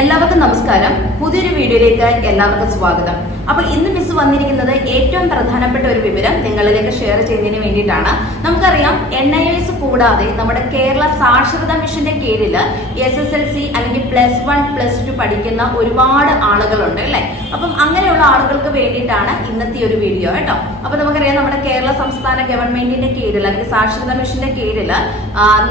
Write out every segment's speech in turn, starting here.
എല്ലാവർക്കും നമസ്കാരം. പുതിയൊരു വീഡിയോയിലേക്ക് എല്ലാവർക്കും സ്വാഗതം. അപ്പോൾ ഇന്ന് മിസ് വന്നിരിക്കുന്നത് ഏറ്റവും പ്രധാനപ്പെട്ട ഒരു വിവരം നിങ്ങളിലേക്ക് ഷെയർ ചെയ്യുന്നതിന് വേണ്ടിയിട്ടാണ്. നമുക്കറിയാം എൻ ഐ എസ് കൂടാതെ നമ്മുടെ കേരള സാക്ഷരതാ മിഷന്റെ കീഴിൽ എസ് എസ് എൽ സി അല്ലെങ്കിൽ പ്ലസ് വൺ പ്ലസ് ടു പഠിക്കുന്ന ഒരുപാട് ആളുകളുണ്ട് അല്ലെ? അപ്പം അങ്ങനെയുള്ള ആളുകൾക്ക് വേണ്ടിയിട്ടാണ് ഇന്നത്തെ ഒരു വീഡിയോ കേട്ടോ. അപ്പൊ നമുക്കറിയാം നമ്മുടെ കേരള സംസ്ഥാന ഗവൺമെന്റിന്റെ കീഴിൽ അല്ലെങ്കിൽ സാക്ഷരതാ മിഷന്റെ കീഴിൽ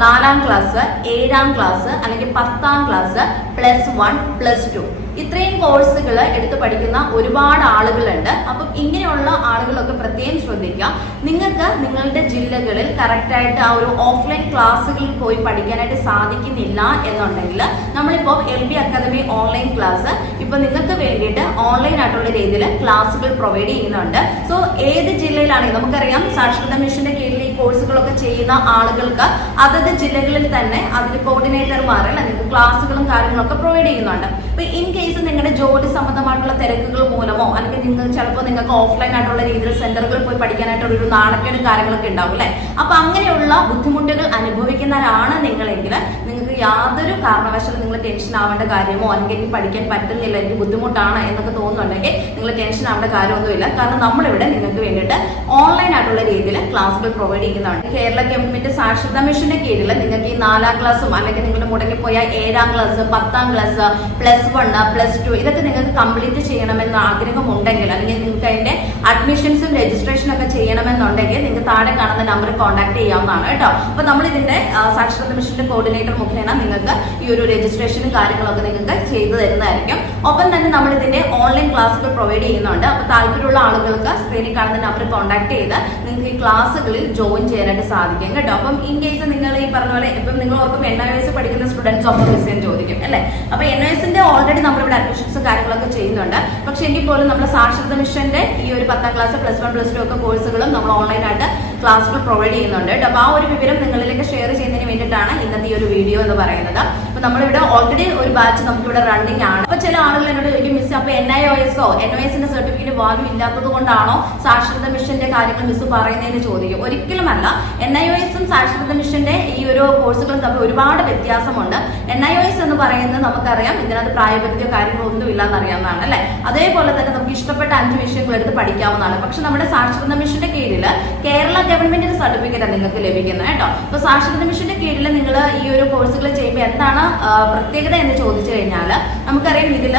നാലാം ക്ലാസ് ഏഴാം ക്ലാസ് അല്ലെങ്കിൽ പത്താം class plus one plus two ഇത്രയും കോഴ്സുകൾ എടുത്ത് പഠിക്കുന്ന ഒരുപാട് ആളുകളുണ്ട്. അപ്പം ഇങ്ങനെയുള്ള ആളുകളൊക്കെ പ്രത്യേകം ശ്രദ്ധിക്കുക. നിങ്ങൾക്ക് നിങ്ങളുടെ ജില്ലകളിൽ കറക്റ്റായിട്ട് ആ ഒരു ഓഫ്ലൈൻ ക്ലാസ്സുകളിൽ പോയി പഠിക്കാനായിട്ട് സാധിക്കുന്നില്ല എന്നുണ്ടെങ്കിൽ നമ്മളിപ്പോൾ L B academy online class ഇപ്പൊ നിങ്ങൾക്ക് വേണ്ടിയിട്ട് ഓൺലൈൻ ആയിട്ടുള്ള രീതിയിൽ ക്ലാസ്സുകൾ പ്രൊവൈഡ് ചെയ്യുന്നുണ്ട്. സോ ഏത് ജില്ലയിലാണെങ്കിൽ നമുക്കറിയാം സാക്ഷരതാ മിഷന്റെ കീഴിൽ ഈ കോഴ്സുകളൊക്കെ ചെയ്യുന്ന ആളുകൾക്ക് അതത് ജില്ലകളിൽ തന്നെ അതിന് കോർഡിനേറ്റർമാർ അല്ലെങ്കിൽ ക്ലാസ്സുകളും കാര്യങ്ങളൊക്കെ പ്രൊവൈഡ് ചെയ്യുന്നുണ്ട്. അപ്പൊ ഇൻ കേസ് നിങ്ങളുടെ ജോലി സംബന്ധമായിട്ടുള്ള തിരക്കുകൾ മൂലമോ അല്ലെങ്കിൽ നിങ്ങൾ ചിലപ്പോൾ നിങ്ങൾക്ക് ഓഫ്ലൈൻ ആയിട്ടുള്ള രീതിയിൽ സെന്ററുകളിൽ പോയി പഠിക്കാനായിട്ടുള്ള ഒരു നാണക്കേട് കാര്യങ്ങളൊക്കെ ഉണ്ടാവും അല്ലെ? അപ്പൊ അങ്ങനെയുള്ള ബുദ്ധിമുട്ടുകൾ അനുഭവിക്കുന്നവരാണ് നിങ്ങളെങ്കിൽ നിങ്ങൾക്ക് യാതൊരു കാരണവശാലും നിങ്ങൾ ടെൻഷൻ ആവേണ്ട കാര്യമോ അല്ലെങ്കിൽ എനിക്ക് പഠിക്കാൻ പറ്റുന്നില്ല എനിക്ക് ബുദ്ധിമുട്ടാണ് എന്നൊക്കെ തോന്നുന്നുണ്ടെങ്കിൽ നിങ്ങൾ ടെൻഷൻ ആവേണ്ട കാര്യമൊന്നുമില്ല. കാരണം നമ്മളിവിടെ നിങ്ങൾക്ക് വേണ്ടിയിട്ട് ഓൺലൈൻ ആയിട്ടുള്ള രീതിയിൽ ക്ലാസ്സുകൾ പ്രൊവൈഡ് ചെയ്യുന്നതാണ്. കേരള ഗവൺമെന്റ് സാക്ഷരതാ മിഷന്റെ കീഴിൽ നിങ്ങൾക്ക് ഈ നാലാം ക്ലാസ്സും അല്ലെങ്കിൽ നിങ്ങൾ മുടങ്ങിപ്പോയ ഏഴാം ക്ലാസ് പത്താം class plus one plus two ഇതൊക്കെ നിങ്ങൾക്ക് കംപ്ലീറ്റ് ചെയ്യണമെന്ന് ആഗ്രഹമുണ്ടെങ്കിൽ അല്ലെങ്കിൽ നിങ്ങൾക്ക് അതിന്റെ അഡ്മിഷൻസും രജിസ്ട്രേഷനും ഒക്കെ ചെയ്യണമെന്നുണ്ടെങ്കിൽ നിങ്ങൾക്ക് താഴെ കാണുന്ന നമ്പറിൽ കോൺടാക്ട് ചെയ്യാവുന്നതാണ് കേട്ടോ. അപ്പൊ നമ്മൾ ഇതിന്റെ സാക്ഷരതാ മിഷന്റെ കോർഡിനേറ്റർ മുഖേന നിങ്ങൾക്ക് ഈ ഒരു രജിസ്ട്രേഷനും കാര്യങ്ങളൊക്കെ നിങ്ങൾക്ക് ചെയ്തു തരുന്നതായിരിക്കും. ഒപ്പം തന്നെ നമ്മൾ ഇതിന്റെ ഓൺലൈൻ ക്ലാസ്സുകൾ പ്രൊവൈഡ് ചെയ്യുന്നുണ്ട്. അപ്പൊ താല്പര്യമുള്ള ആളുകൾക്ക് സ്ക്രീനിൽ കാണുന്ന നമ്പർ കോൺടാക്ട് ചെയ്ത് നിങ്ങൾക്ക് ഈ ക്ലാസ്സുകളിൽ ജോയിൻ ചെയ്യാനായിട്ട് സാധിക്കും. കേട്ടോ? അപ്പം ഇൻ കേസ് നിങ്ങൾ ഈ പറഞ്ഞ പോലെ ഇപ്പം നിങ്ങൾ ഓർക്കും എൻ ഐ എസ് പഠിക്കുന്ന സ്റ്റുഡൻസ് ഓഫ് ക്രിസ്ത്യൻ ചോദിക്കും അല്ലേ? അപ്പൊ എൻ എസിന്റെ ഓൾറെഡി നമ്മളിവിടെ അഡ്മിഷൻസ് കാര്യങ്ങളൊക്കെ ചെയ്യുന്നുണ്ട്. പക്ഷെ എങ്കിൽ പോലും നമ്മുടെ സാക്ഷരത മിഷന്റെ ഈ ഒരു പത്താം class plus one plus two ഒക്കെ കോഴ്സുകളും നമ്മൾ ഓൺലൈനായിട്ട് ക്ലാസ്സുകൾ പ്രൊവൈഡ് ചെയ്യുന്നുണ്ട്. അപ്പൊ ആ ഒരു വിവരം നിങ്ങളിലേക്ക് ഷെയർ ചെയ്യുന്നതിന് വേണ്ടിയിട്ടാണ് ഇന്നത്തെ ഈ ഒരു വീഡിയോ എന്ന് പറയുന്നത്. നമ്മളിവിടെ ഓൾറെഡി ഒരു ബാച്ച് നമുക്കിവിടെ റണ്ണിങ് ആണ്. അപ്പൊ ചില ആളുകൾ എന്നോട് ചോദിക്കും മിസ് അപ്പൊ എൻ ഐ ഒ എസോ എൻ ഒ എസിന്റെ സർട്ടിഫിക്കറ്റ് വാല്യൂ ഇല്ലാത്തത് കൊണ്ടാണോ സാക്ഷരത മിഷന്റെ കാര്യങ്ങൾ മിസ് പറയുന്നതിന് ചോദിക്കും. ഒരിക്കലുമല്ല. എൻ ഐ ഒ എസും സാക്ഷരത മിഷന്റെ ഈ ഒരു കോഴ്സുകളും തമ്മിൽ ഒരുപാട് വ്യത്യാസമുണ്ട്. എൻ ഐ ഒ എസ് എന്ന് പറയുന്നത് നമുക്കറിയാം. ഇതിനകത്ത് പ്രായപരിധിയോ കാര്യങ്ങളോ ഒന്നും ഇല്ലാന്ന് അറിയാവുന്നതാണ് അല്ലെ? അതേപോലെ തന്നെ നമുക്ക് ഇഷ്ടപ്പെട്ട അഞ്ച് വിഷയങ്ങൾ എടുത്ത് പഠിക്കാവുന്നതാണ്. പക്ഷെ നമ്മുടെ സാക്ഷരത മിഷന്റെ കീഴിൽ കേരള ഗവൺമെന്റിന്റെ സർട്ടിഫിക്കറ്റ് നിങ്ങൾക്ക് ലഭിക്കുന്നത് കേട്ടോ. അപ്പൊ സാക്ഷരത മിഷന്റെ കീഴിൽ നിങ്ങൾ ഈ ഒരു കോഴ്സുകൾ ചെയ്യുമ്പോൾ എന്താണ് പ്രത്യേകത എന്ന് ചോദിച്ചു കഴിഞ്ഞാൽ നമുക്കറിയാം ഇതിൽ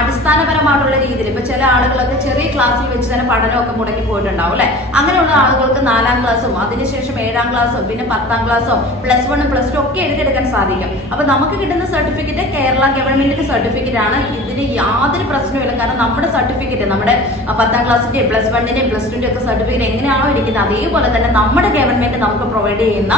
അടിസ്ഥാനപരമായിട്ടുള്ള രീതിയിൽ ഇപ്പൊ ചില ആളുകളൊക്കെ ചെറിയ ക്ലാസ്സിൽ വെച്ച് തന്നെ പഠനമൊക്കെ മുടങ്ങി പോയിട്ടുണ്ടാവും അല്ലെ? അങ്ങനെയുള്ള ആളുകൾക്ക് നാലാം ക്ലാസ്സും അതിനുശേഷം ഏഴാം ക്ലാസ്സും പിന്നെ പത്താം ക്ലാസ്സും പ്ലസ് വണ്ണും പ്ലസ് ടു ഒക്കെ എഴുതിയെടുക്കാൻ സാധിക്കും. അപ്പൊ നമുക്ക് കിട്ടുന്ന സർട്ടിഫിക്കറ്റ് കേരള ഗവൺമെന്റിന്റെ സർട്ടിഫിക്കറ്റ് ആണ് ഇതിന് യാതൊരു പ്രശ്നവുമില്ല. കാരണം നമ്മുടെ സർട്ടിഫിക്കറ്റ് നമ്മുടെ പത്താം ക്ലാസ്സിന്റെയും പ്ലസ് വണ്ണിന്റെയും പ്ലസ് ടുന്റെ ഒക്കെ സർട്ടിഫിക്കറ്റ് എങ്ങനെയാണോ ഇരിക്കുന്നത് അതേപോലെ തന്നെ നമ്മുടെ ഗവൺമെന്റ് നമുക്ക് പ്രൊവൈഡ് ചെയ്യുന്ന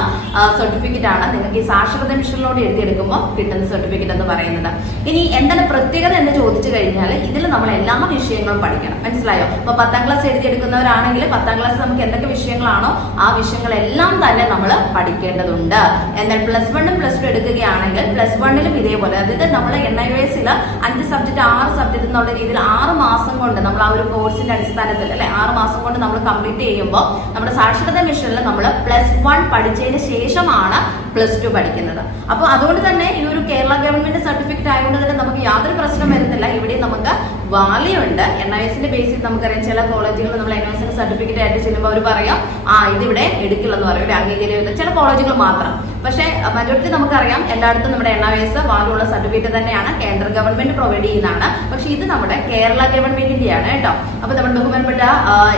സർട്ടിഫിക്കറ്റ് ആണ് നിങ്ങൾക്ക് ഈ സാക്ഷരത മിഷനിലൂടെ എഴുതിയെടുക്കുമ്പോൾ കിട്ടുന്ന സർട്ടിഫിക്കറ്റ് എന്ന് പറയുന്നത്. ഇനി എന്താണ് പ്രത്യേകത എന്ന് ചോദിച്ചു കഴിഞ്ഞാൽ ഇതിൽ നമ്മൾ എല്ലാ വിഷയങ്ങളും പഠിക്കണം. മനസ്സിലായോ? അപ്പൊ പത്താം ക്ലാസ് എഴുതിയെടുക്കുന്നവരാണെങ്കിൽ പത്താം ക്ലാസ് നമുക്ക് എന്തൊക്കെ വിഷയങ്ങളാണോ ആ വിഷയങ്ങളെല്ലാം തന്നെ നമ്മൾ പഠിക്കേണ്ടതുണ്ട്. എന്നാൽ പ്ലസ് വണ്ണും പ്ലസ് ടു എടുക്കുകയാണെങ്കിൽ പ്ലസ് വണ്ണിലും ഇതേപോലെ. അതായത് നമ്മൾ എൻ ഐ എസിൽ അഞ്ച് സബ്ജക്ട് ആറ് സബ്ജക്ട് എന്നുള്ള രീതിയിൽ ആറ് മാസം കൊണ്ട് നമ്മൾ ആ ഒരു കോഴ്സിന്റെ അടിസ്ഥാനത്തിൽ അല്ലെ ആറ് മാസം കൊണ്ട് നമ്മൾ കംപ്ലീറ്റ് ചെയ്യുമ്പോൾ നമ്മുടെ സാക്ഷരത മിഷനിൽ നമ്മൾ പ്ലസ് വൺ പഠിച്ചതിന് ശേഷമാണ് പ്ലസ് ടു പഠിക്കുന്നത്. അപ്പോൾ അതുകൊണ്ട് തന്നെ ഈ ഒരു കേരള ഗവൺമെന്റ് സർട്ടിഫിക്കറ്റ് ആയതുകൊണ്ട് തന്നെ നമുക്ക് യാതൊരു പ്രശ്നം വരുന്നില്ല. ഇവിടെ നമുക്ക് വാലിയുണ്ട് എൻ ഐ എസിന്റെ ബേസിൽ നമുക്കറിയാം ചില കോളേജുകൾ നമ്മൾ എൻ ഐ എസിന്റെ സർട്ടിഫിക്കറ്റ് ആയിട്ട് ചെല്ലുമ്പോൾ അവർ പറയാം ആ ഇതിവിടെ എടുക്കില്ലെന്ന് പറയും. ഒരു അംഗീകരിക്കില്ല ചില കോളേജുകൾ മാത്രം. പക്ഷേ മജോറിറ്റി നമുക്കറിയാം എല്ലായിടത്തും നമ്മുടെ എണ്ണ വയസ്സ് വാങ്ങുള്ള സർട്ടിഫിക്കറ്റ് തന്നെയാണ് കേന്ദ്ര ഗവൺമെന്റ് പ്രൊവൈഡ് ചെയ്യുന്നതാണ്. പക്ഷെ ഇത് നമ്മുടെ കേരള ഗവൺമെന്റിന്റെയാണ് കേട്ടോ. അപ്പൊ നമ്മുടെ ബഹുമാനപ്പെട്ട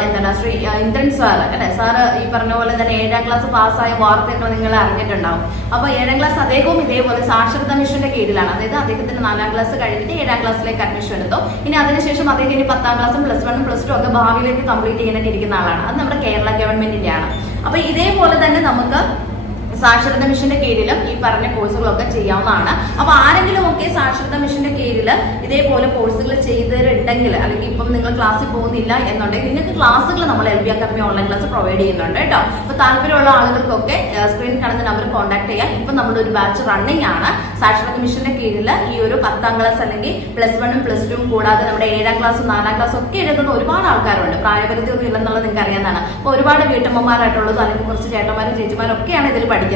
എന്താണ് ശ്രീ ഇന്ദ്രൻ സാർ അല്ലെ? സാറ് ഈ പറഞ്ഞ പോലെ തന്നെ ഏഴാം ക്ലാസ് പാസ്സായ വാർത്തയൊക്കെ നിങ്ങൾ അറിഞ്ഞിട്ടുണ്ടാവും. അപ്പൊ ഏഴാം ക്ലാസ് അദ്ദേഹവും ഇതേപോലെ സാക്ഷരത മിഷന്റെ കീഴിലാണ്. അതായത് അദ്ദേഹത്തിന് നാലാം ക്ലാസ് കഴിഞ്ഞിട്ട് ഏഴാം ക്ലാസ്സിലേക്ക് അഡ്മിഷൻ എടുത്തു. ഇനി അതിനുശേഷം അദ്ദേഹം ഇനി പത്താം ക്ലാസ്സും പ്ലസ് വണ്ണും പ്ലസ് ടു ഒക്കെ ഭാവിയിലേക്ക് കംപ്ലീറ്റ് ചെയ്യാനായിട്ട് ഇരിക്കുന്ന ആളാണ്. അത് നമ്മുടെ കേരള ഗവൺമെന്റിന്റെയാണ്. അപ്പൊ ഇതേപോലെ തന്നെ നമുക്ക് സാക്ഷരത മിഷന്റെ കീഴിലും ഈ പറഞ്ഞ കോഴ്സുകളൊക്കെ ചെയ്യാവുന്നതാണ്. അപ്പൊ ആരെങ്കിലും ഒക്കെ സാക്ഷരത മിഷന്റെ കീഴിൽ ഇതേപോലെ കോഴ്സുകൾ ചെയ്തിട്ടുണ്ടെങ്കിൽ അല്ലെങ്കിൽ ഇപ്പം നിങ്ങൾ ക്ലാസ്സിൽ പോകുന്നില്ല എന്നുണ്ടെങ്കിൽ നിങ്ങൾക്ക് ക്ലാസ്സുകൾ നമ്മൾ L B academy online class provide ചെയ്യുന്നുണ്ട് കേട്ടോ. അപ്പൊ താല്പര്യമുള്ള ആളുകൾക്കൊക്കെ സ്ക്രീൻ കാണുന്ന നമ്പർ കോൺടാക്ട് ചെയ്യാം. ഇപ്പൊ നമ്മുടെ ഒരു ബാച്ച് റണ്ണിങ് ആണ്. സാക്ഷരത മിഷന്റെ കീഴിൽ ഈ ഒരു പത്താം ക്ലാസ് അല്ലെങ്കിൽ പ്ലസ് വണ്ണും പ്ലസ് ടുവും കൂടാതെ നമ്മുടെ ഏഴാം ക്ലാസ്സും നാലാം ക്ലാസ്സും ഒക്കെ എഴുതുന്ന ഒരുപാട് ആൾക്കാരുണ്ട്. പ്രായപരിധി ഒന്നും ഇല്ലെന്നുള്ളത് നിങ്ങൾക്ക് അറിയാവുന്നതാണ് അപ്പൊ ഒരുപാട് വീട്ടമ്മമാരായിട്ടുള്ളതും അല്ലെങ്കിൽ കുറച്ച് ചേട്ടന്മാരും ചേച്ചിമാരും ഒക്കെയാണ് ഇതിൽ പഠിക്കുന്നത്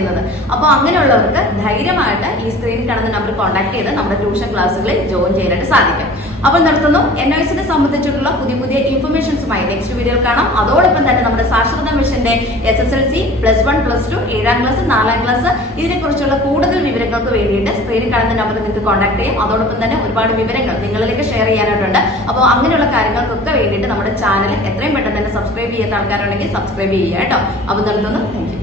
അപ്പോൾ അങ്ങനെയുള്ളവർക്ക് ധൈര്യമായിട്ട് ഈ സ്ക്രീനിൽ കാണുന്ന നമ്പർ കോൺടാക്ട് ചെയ്ത് നമ്മുടെ ട്യൂഷൻ ക്ലാസ്സുകളിൽ ജോയിൻ ചെയ്യാനായിട്ട് സാധിക്കും. അപ്പോൾ നിർത്തുന്നു. എൻ ഐ സിനെ സംബന്ധിച്ചിട്ടുള്ള പുതിയ പുതിയ ഇൻഫർമേഷൻസുമായി നെക്സ്റ്റ് വീഡിയോയിൽ കാണാം. അതോടൊപ്പം തന്നെ നമ്മുടെ സാക്ഷരത മിഷന്റെ S S L C plus one plus two ഏഴാം ക്ലാസ് നാലാം ക്ലാസ് ഇതിനെക്കുറിച്ചുള്ള കൂടുതൽ വിവരങ്ങൾക്ക് വേണ്ടിയിട്ട് സ്ക്രീനിൽ കാണുന്ന നമ്പർ നിങ്ങൾക്ക് കോൺടാക്ട് ചെയ്യാം. അതോടൊപ്പം തന്നെ ഒരുപാട് വിവരങ്ങൾ നിങ്ങളിലേക്ക് ഷെയർ ചെയ്യാനായിട്ടുണ്ട്. അപ്പോൾ അങ്ങനെയുള്ള കാര്യങ്ങൾക്കൊക്കെ വേണ്ടിയിട്ട് നമ്മുടെ ചാനൽ എത്രയും പെട്ടെന്ന് തന്നെ സബ്സ്ക്രൈബ് ചെയ്യാത്ത ആൾക്കാരുണ്ടെങ്കിൽ സബ്സ്ക്രൈബ് ചെയ്യുക കേട്ടോ. അപ്പോൾ നിർത്തുന്നു. താങ്ക്